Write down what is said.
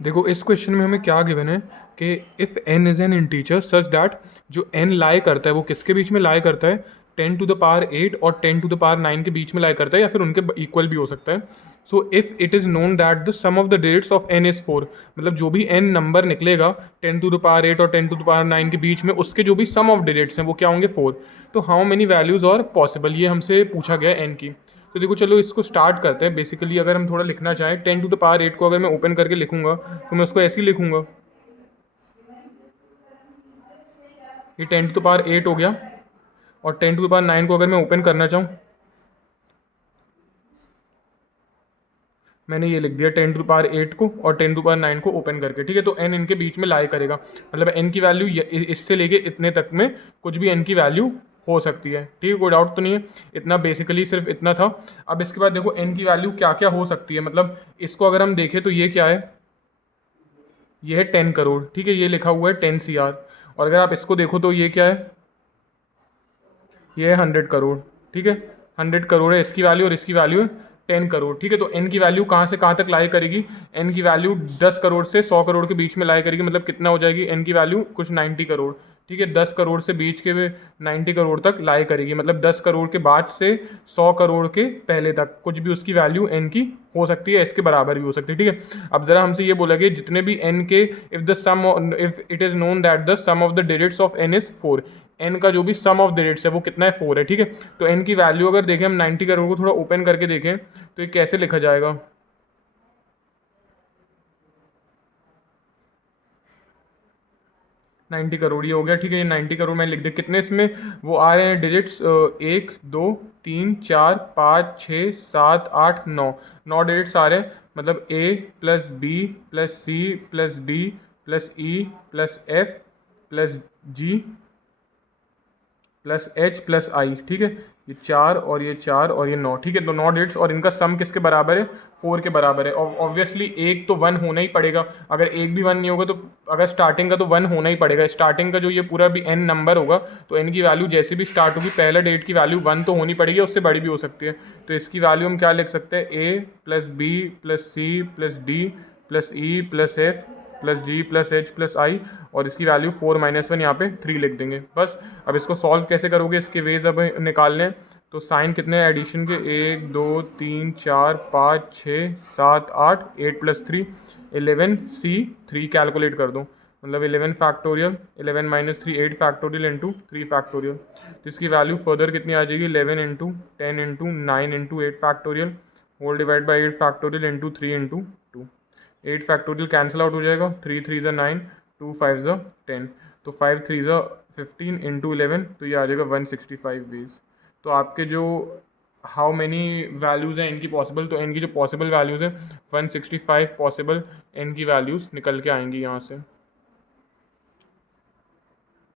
देखो इस क्वेश्चन में हमें क्या गिवन है कि if n is an integer such that जो n लाई करता है वो किसके बीच में लाई करता है, 10⁸ और 10⁹ के बीच में लाई करता है, या फिर उनके इक्वल भी हो सकता है। So if it is known that the sum of the digits of n is 4, मतलब जो भी n नंबर निकलेगा 10⁸ और 10⁹ के बीच में, उसके जो भी सम ऑफ डिजिट्स हैं वो क्या होंगे, 4। तो हाउ मेनी वैल्यूज़ और पॉसिबल, ये हमसे पूछा गया n की। तो देखो चलो इसको स्टार्ट करते हैं। बेसिकली अगर हम थोड़ा लिखना चाहें, 10⁸ को अगर मैं ओपन करके लिखूंगा तो मैं उसको ऐसे ही लिखूंगा, ये 10⁸ हो गया। और 10⁹ को अगर मैं ओपन करना चाहूँ, मैंने ये लिख दिया 10⁸ को और 10⁹ को ओपन करके, ठीक है। तो n इनके बीच में लाई करेगा, मतलब n की वैल्यू इससे लेके इतने तक में कुछ भी n की वैल्यू हो सकती है, ठीक है, कोई डाउट तो नहीं है। इतना बेसिकली सिर्फ इतना था। अब इसके बाद देखो n की वैल्यू क्या क्या हो सकती है, मतलब इसको अगर हम देखें तो ये क्या है, ये है 10 करोड़, ठीक है, ये लिखा हुआ है 10 CR। और अगर आप इसको देखो तो ये क्या है, ये है 100 करोड़, ठीक है। 100 करोड़ है इसकी वैल्यू और इसकी वैल्यू है 10 करोड़, ठीक है। तो एन की वैल्यू कहाँ से कहाँ तक लाई करेगी, एन की वैल्यू 10 करोड़ से 100 करोड़ के बीच में लाई करेगी, मतलब कितना हो जाएगी एन की वैल्यू कुछ 90 करोड़, ठीक है। 10 करोड़ से बीच के 90 करोड़ तक लाई करेगी, मतलब 10 करोड़ के बाद से 100 करोड़ के पहले तक कुछ भी उसकी वैल्यू एन की हो सकती है, इसके बराबर भी हो सकती है, ठीक है। अब जरा हमसे ये बोला गया जितने भी एन के, if it is known that the sum of the digits of N is 4, N का जो भी सम ऑफ डिजिट्स है वो कितना है, 4 है, ठीक है। तो एन की वैल्यू अगर देखें हम 90 करोड़ को थोड़ा ओपन करके देखें तो ये कैसे लिखा जाएगा, 90 करोड़ ये हो गया, ठीक है। ये 90 करोड़ मैं लिख दे, कितने इसमें वो आ रहे हैं डिजिट्स, 1 2 3 4 5 6 7 8 9, 9 डिजिट्स आ रहे हैं, मतलब A+B+C+D+E+F+G+H+I, ठीक है। ये 4 और ये 4 और ये 9, ठीक है। तो 9 डिजिट्स और इनका सम किसके बराबर है, 4 के बराबर है। और ऑब्वियसली एक तो 1 होना ही पड़ेगा, अगर एक भी 1 नहीं होगा तो, अगर स्टार्टिंग का तो 1 होना ही पड़ेगा। स्टार्टिंग का जो ये पूरा भी n नंबर होगा तो n की वैल्यू जैसे भी स्टार्ट होगी, पहला डेट की वैल्यू 1 तो होनी पड़ेगी, उससे बड़ी भी हो सकती है। तो इसकी वैल्यू हम क्या लिख सकते हैं, A+B+C+D+E+F+G+H+I, और इसकी वैल्यू 4 - 1 यहाँ पे 3 लिख देंगे बस। अब इसको सॉल्व कैसे करोगे, इसके वेज अब निकालने हैं। तो साइन कितने हैं एडिशन के, 1 2 3 4 5 6 7 8, 8+3 11C3 कैलकुलेट कर दो, मतलब 11 फैक्टोरियल 8 फैक्टोरियल इंटू 3 फैक्टोरियल। तो इसकी वैल्यू फर्दर कितनी आ जाएगी, 11 into 10 into 9 into 8 factorial whole divide by 8 factorial into 3 into 2। 8 factorial cancel out हो जाएगा, 3 3 ज़ा 9, 2 5 ज़ा 10, तो 5 3 ज़ा 15 इंटू 11, तो ये आ जाएगा 165 वेज। तो आपके जो हाउ मैनी वैल्यूज़ हैं इनकी पॉसिबल, तो इनकी जो पॉसिबल वैल्यूज़ हैं 165 पॉसिबल इनकी वैल्यूज़ निकल के आएंगी यहाँ से।